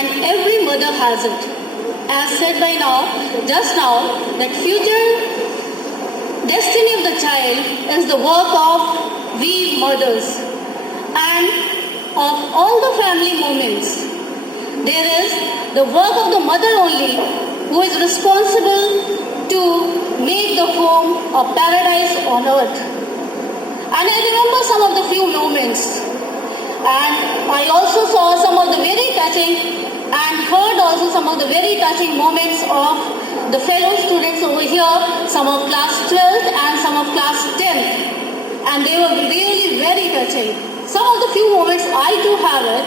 and every mother has it. As said by now, just now, that future destiny of the child is the work of we mothers. And of all the family moments, there is the work of the mother only who is responsible to make the home a paradise on earth. And I remember some of the few moments, and I also saw some of the very touching and heard also some of the very touching moments of the fellow students over here, some of class 12th and some of class 10th, and they were really very touching. Some of the few moments I do have it,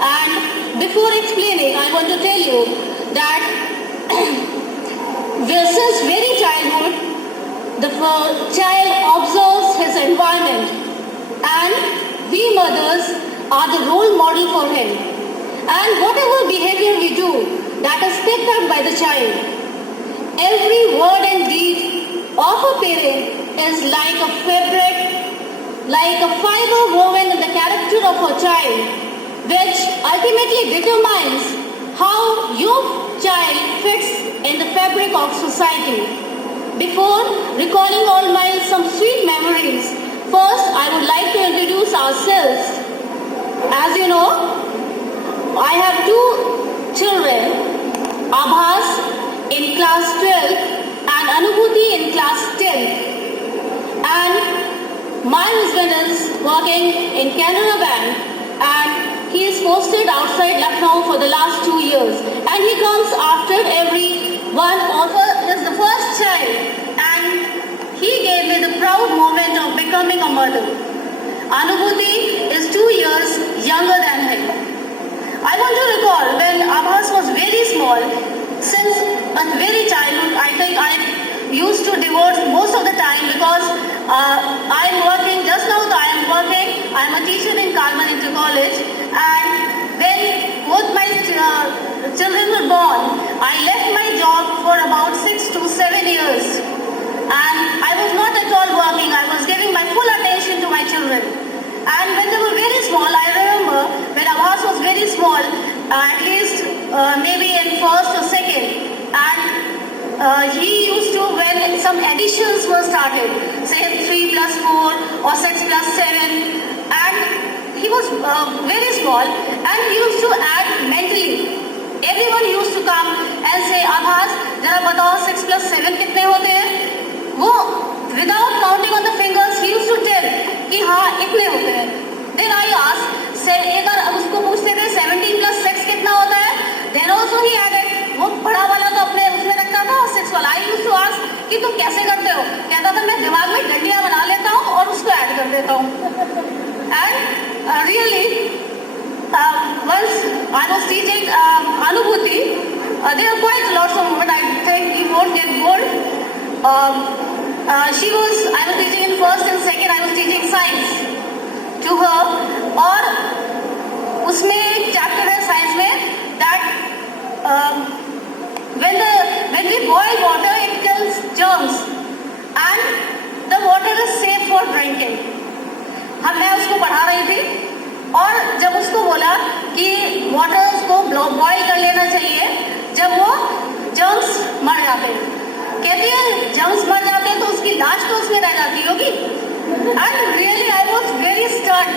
and before explaining, I want to tell you that since very childhood, the child observes his environment, and we mothers are the role model for him. And whatever behavior we do, that is picked up by the child. Every word and deed of a parent is like a fabric, like a fiber woven in the character of a child, which ultimately determines how your child fits in the fabric of society. Before recalling all my some sweet memories, first I would like to introduce ourselves. As you know, I have two children, Abhas in class 12 and Anubhuti in class 10. And my husband is working in Canara Bank, and he is posted outside Lucknow for the last 2 years. And he comes after every one of us is the first child, and he gave me the proud moment of becoming a mother. Anubhuti is 2 years younger than him. I want to recall when Abhas was very small, since a very childhood, I think I used to devote most of the time because I am working, just now I am working, I am a teacher in Carmen Inter College, and when both my children were born, I left my job for about 6 to 7 years, and I was not at all working. I was giving my full attention to my children. And when they were very small, I remember when Abhas was very small, at least maybe in first or second, and he used to, when some additions were started, say 3 plus 4 or 6 plus 7, and he was very small, and he used to add mentally. Everyone used to come and say, Abhas, jara batao 6 plus 7 kitne hote hain? वो without counting on the fingers, he used to tell कि हाँ इतने होते हैं. Then I asked, एक बार उसको पूछते थे 17 plus 6 कितना होता है? Then also he added. वो बड़ा वाला तो अपने उसमें रखता था, 6 वाला. I used to ask कि तुम कैसे करते हो? कहता था मैं दिमाग में डंडियाँ बना लेता हूँ और उसको ऐड कर देता हूँ. And really, once I was teaching Anubhuti, there are quite lots of moments. I think you won't get bored. I was teaching in first and second, I was teaching science to her, और उसमें एक chapter है science में that when we boil water, it kills germs, and the water is safe for drinking. मैं उसको पढ़ा रही थी, और जब उसको बोला कि वाटर को बॉईल कर लेना चाहिए जब वो जर्म्स मर जाते हैं, कहती है जर्म्स मर जाते हैं तो उसकी लाश तो उसमें रह जाती होगी. And really I was very stern.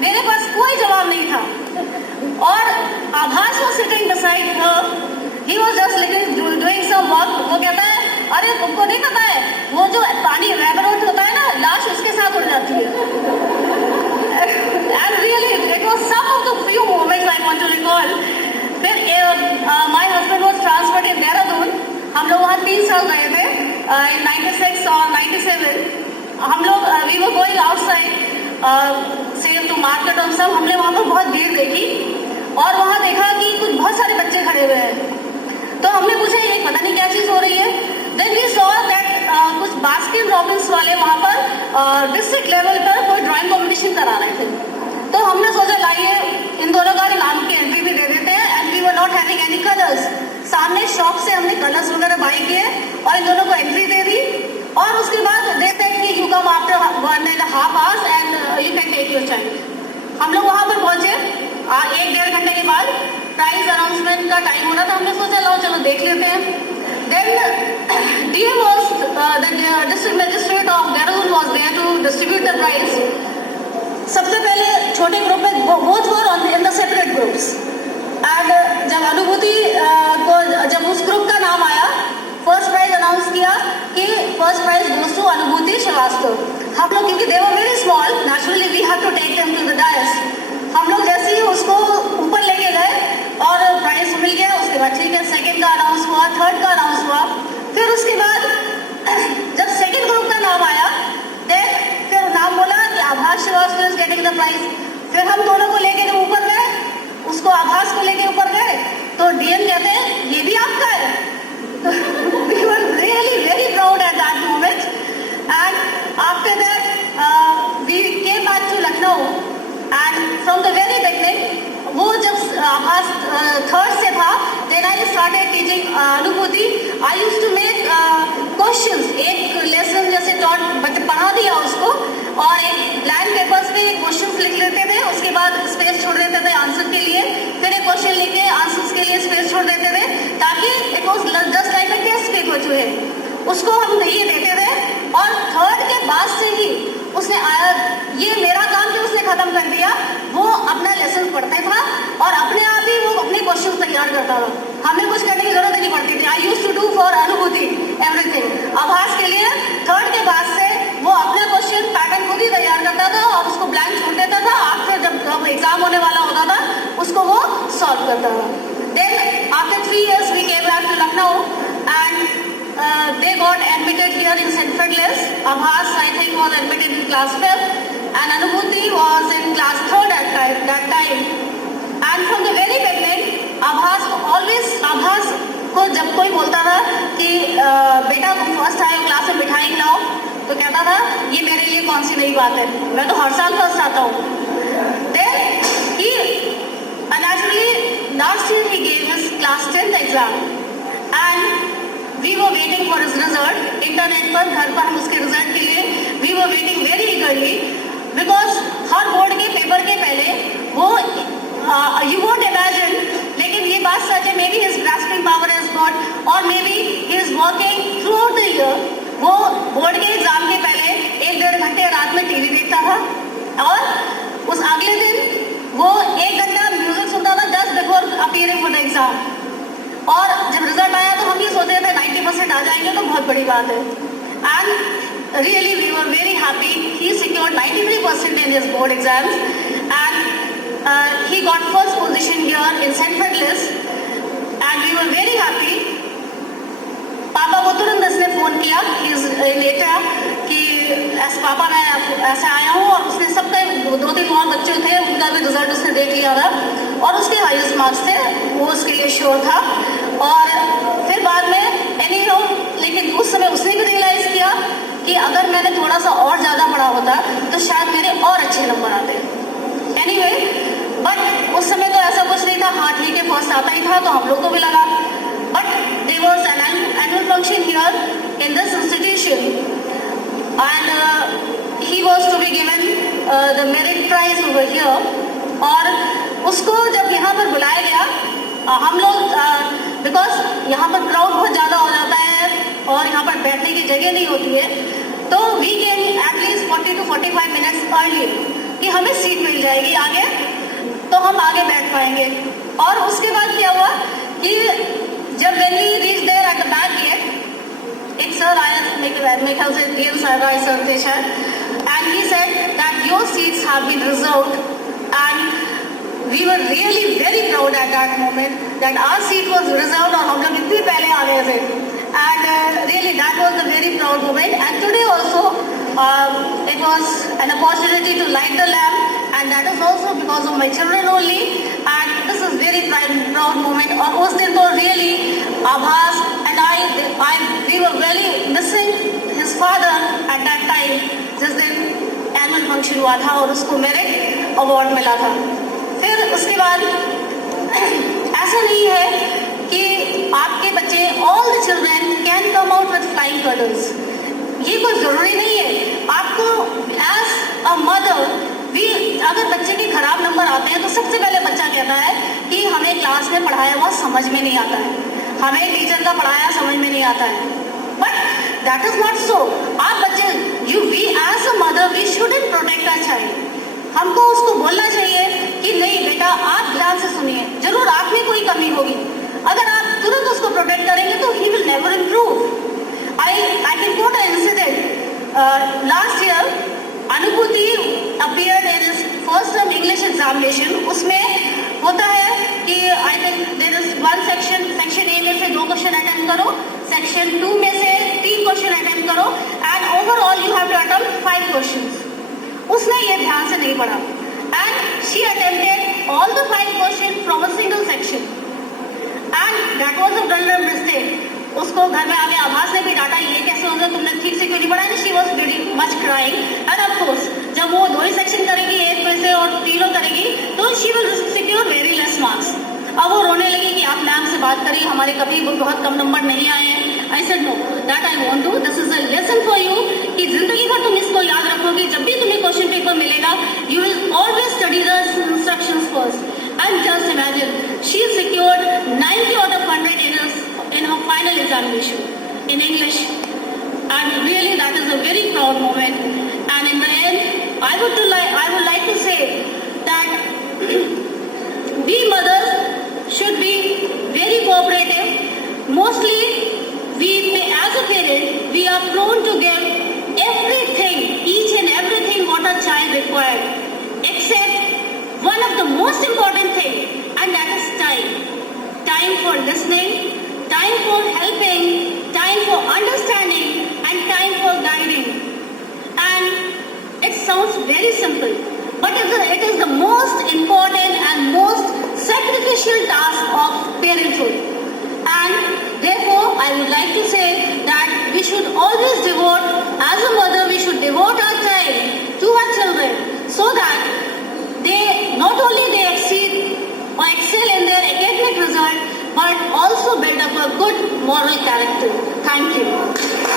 मेरे पास कोई जवाब नहीं था, और Abhas was sitting beside her. He was just doing some work. वो कहता है अरे तुमको नहीं पता है वो जो पानी रेबरोट होता है ना, लाश उसके साथ उड़ जाती है. And really, it was some of the few moments I want to recall. फिर my husband was transferred in Dehradun. हम लोग वहाँ 3 साल गए थे, in 96 और 97. हम लोग we were going outside, say to market और सब. हमने वहाँ पर बहुत भीड़ देखी, और वहाँ देखा कि कुछ बहुत सारे बच्चे खड़े हुए हैं. तो हमने पूछा ये पता नहीं क्या चीज़ हो रही है. Then we saw that कुछ बास्किन रॉबिन्स वाले वहाँ पर डिस्ट्रिक्ट लेवल पर कोई ड्राइंग कॉम्पिटिशन करा रहे थे. तो हमने सोचा लाइए इन दोनों का नाम की एंट्री भी दे देते हैं. And we were not having any colours. सामने शॉप से हमने कलर्स वगैरह बाई किए और इन दोनों को एंट्री दे दी. और उसके बाद देते हैं कि you come after 1.5 hours and you can take your child. हम लोग वहाँ पर पहुँचे 1-1.5 घंटे के बाद. प्राइज अनाउंसमेंट का टाइम हो रहा था, हमने सोचा लो चलो देख लेते हैं। Then DM was the district magistrate of Dehradun was there to distribute the prize. सबसे पहले छोटे ग्रुप में both were in the separate groups. And जब अनुभूति को जब उस ग्रुप का नाम आया, फर्स्ट प्राइज अनाउंस किया कि फर्स्ट प्राइज गोज टू अनुभूति श्रीवास्तव। हम लोग क्योंकि they were very small, naturally we had to take them to the dais. हम लोग जैसे ही उसको ऊपर लेके गए और प्राइज मिल गया, उसके बाद ठीक है सेकंड का अनाउंस हुआ, थर्ड का अनाउंस हुआ। फिर उसके बाद जब सेकंड ग्रुप का नाम आया, फिर नाम बोला कि Abhas Srivastava is getting the prize. फिर हम दोनों को लेके जब ऊपर गए, उसको आभास को लेके ऊपर गए, तो DM कहते हैं ये भी आपका है। We were really very proud at that moment. And after that we came back to Lucknow. And from the very beginning, वो जब आभास थर्ड से था, then I started teaching अनुभूति. I used to make questions. एक लेसन जैसे पढ़ा दिया उसको और एक ब्लैंक पेपर्स पे क्वेश्चंस लिख लेते थे, उसके बाद स्पेस छोड़ देते थे आंसर के लिए, फिर एक क्वेश्चन लिख के आंसर्स के लिए स्पेस छोड़ देते थे, ताकि it was just like a test paper जो है उसको हम ये देते थे। और थर्ड के बाद से ही उसने ये मेरा काम जो उसने खत्म कर दिया, वो अपना लेसन पढ़ता था और अपने आप ही वो अपने क्वेश्चन तैयार करता था, हमें कुछ करने की जरूरत नहीं पड़ती थी। I used to do for Anubhuti everything. Abhas के लिए थर्ड के बाद से वो अपना क्वेश्चन पैटर्न खुद ही तैयार करता था और उसको ब्लैंक छोड़ देता था। आफ्टर जब एग्जाम होने वाला होता था उसको वो सॉल्व करता था। Then after 3 years we came back to Lucknow and they got admitted here in St. Fredless. Abhas, I think, was admitted in class 5th and Anubhuti was in class 3rd at that time. And from the very beginning, Abhas को जब कोई बोलता था कि बेटा फर्स्ट आए क्लास में मिठाई लाओ, तो कहता था ये मेरे लिए कौन सी नई बात है, मैं तो हर साल फर्स्ट आता हूँ। Then he naturally last year he gave his class 10th exam and we were waiting for his result. Internet पर घर पर हम उसके रिजल्ट के लिए we were waiting very eagerly because हर बोर्ड के पेपर के पहले वो you won't imagine, लेकिन ये बात सच है, maybe his grasping power is good और maybe he is working throughout the year. वो बोर्ड के एग्जाम के पहले 1-1.5 घंटे रात में टीवी देखता था और उस अगले दिन वो 1 घंटा म्यूजिक सुनता था just before appearing for the exam. और जब रिजल्ट आया तो हम ये सोच रहे थे 90% आ जाएंगे तो बहुत बड़ी बात है। And really we were very happy. He secured 93% in his board exams and he got first position here in St. Fredless and we were very happy. पापा को तुरंत इसने फोन किया लेटर कि ऐसे पापा मैं ऐसे आया हूँ, और उसने सबका 2-3 और बच्चे थे उनका भी रिजल्ट उसने देख लिया था और उसके हाईएस्ट मार्क्स थे, वो उसके लिए श्योर था। और फिर बाद में लेकिन उस समय उसने भी रियलाइज किया कि अगर मैंने थोड़ा सा और ज्यादा पढ़ा होता तो शायद मेरे और अच्छे नंबर आते। एनीवे, बट उस समय तो ऐसा कुछ नहीं था, हार्डली के फर्स्ट आता ही था तो हम लोग को भी लगा। But there was an annual function here in this institution and he was to be given the merit prize over here. और उसको जब यहाँ पर बुलाया गया, हम लोग बिकॉज यहाँ पर क्राउड बहुत ज़्यादा हो जाता है और यहाँ पर बैठने की जगह नहीं होती है, तो we can at least 40 to 45 minutes early कि हमें सीट मिल जाएगी आगे, तो हम आगे बैठ पाएंगे। और उसके बाद क्या हुआ कि जब when we reached there at the back gate, एक सर आया, मेरे ख्याल से DL सर थे शायद, and he said that your seats have been reserved and we were really very proud at that moment that our seat was reserved और हम लोग इतनी पहले आ गए थे। And really that was a very proud moment. And today also it was an opportunity to light the lamp, and that is also because of my children only. And this is very proud moment. और उस दिन तो really Abhas and we were really missing his father at that time. जिस दिन annual function हुआ था और उसको मेरिट अवार्ड मिला था। फिर उसके बाद ऐसा नहीं है कि आपके बच्चे all the children can come out with flying colors. ये कोई जरूरी नहीं है। आपको as a mother अगर बच्चे के खराब नंबर आते हैं तो सबसे पहले बच्चा कहता है कि हमें क्लास में पढ़ाया हुआ समझ में नहीं आता है, हमें टीचर का पढ़ाया समझ में नहीं आता है। But that is not so. आप बच्चे we as a mother we shouldn't protect our child. हमको उसको बोलना चाहिए कि नहीं बेटा आप ध्यान से सुनिए, जरूर आप में कोई कमी होगी, अगर आप तुरंत उसको प्रोटेक्ट करेंगे तो he will never improve. I can quote an incident. Last year Anubhuti appeared in his first term English examination. उसमें होता है कि I think there is one section A में से 2 क्वेश्चन अटेम्प्ट करो, सेक्शन 2 में से 3 क्वेश्चन अटेम्प्ट करो and overall you have to attempt 5 questions. उसने ये ध्यान से नहीं पढ़ा and she attempted all the 5 question from a single section and that was a blunder mistake. उसको घर में आगे आभास ने भी डांटा, ये कैसे हो गया, तुमने ठीक से क्यों नहीं पढ़ा। She was very much crying end of course जब वो 2 ही सेक्शन करेगी 1 में से और 3 करेगी तो she will secure very less marks. अब वो रोने लगी कि आप मैम से बात करिए, हमारे कभी बहुत कम नंबर नहीं आए हैं। I said no, that I want to, this is a lesson for you कि जिंदगी भर तुम इसको याद रखोगे। जब भी तुम्हें क्वेश्चन पेपर मिलेगा you will always study the instructions first. And just imagine she secured 90 out of 100 in her final examination in English, and really that is a very proud moment. And in the end I would like to say that we mothers should be very cooperative. Mostly as a parent we are prone to give everything, each and everything what a child required, except one of the most important thing, and that is time for listening, time for helping, time for understanding, and time for guiding. And it sounds very simple, but it is the most important and most sacrificial task of parenthood. And therefore I would like to say that we should always devote, as a mother we should devote our time to our children so that they not only they exceed or excel in their academic result but also build up a good moral character. Thank you.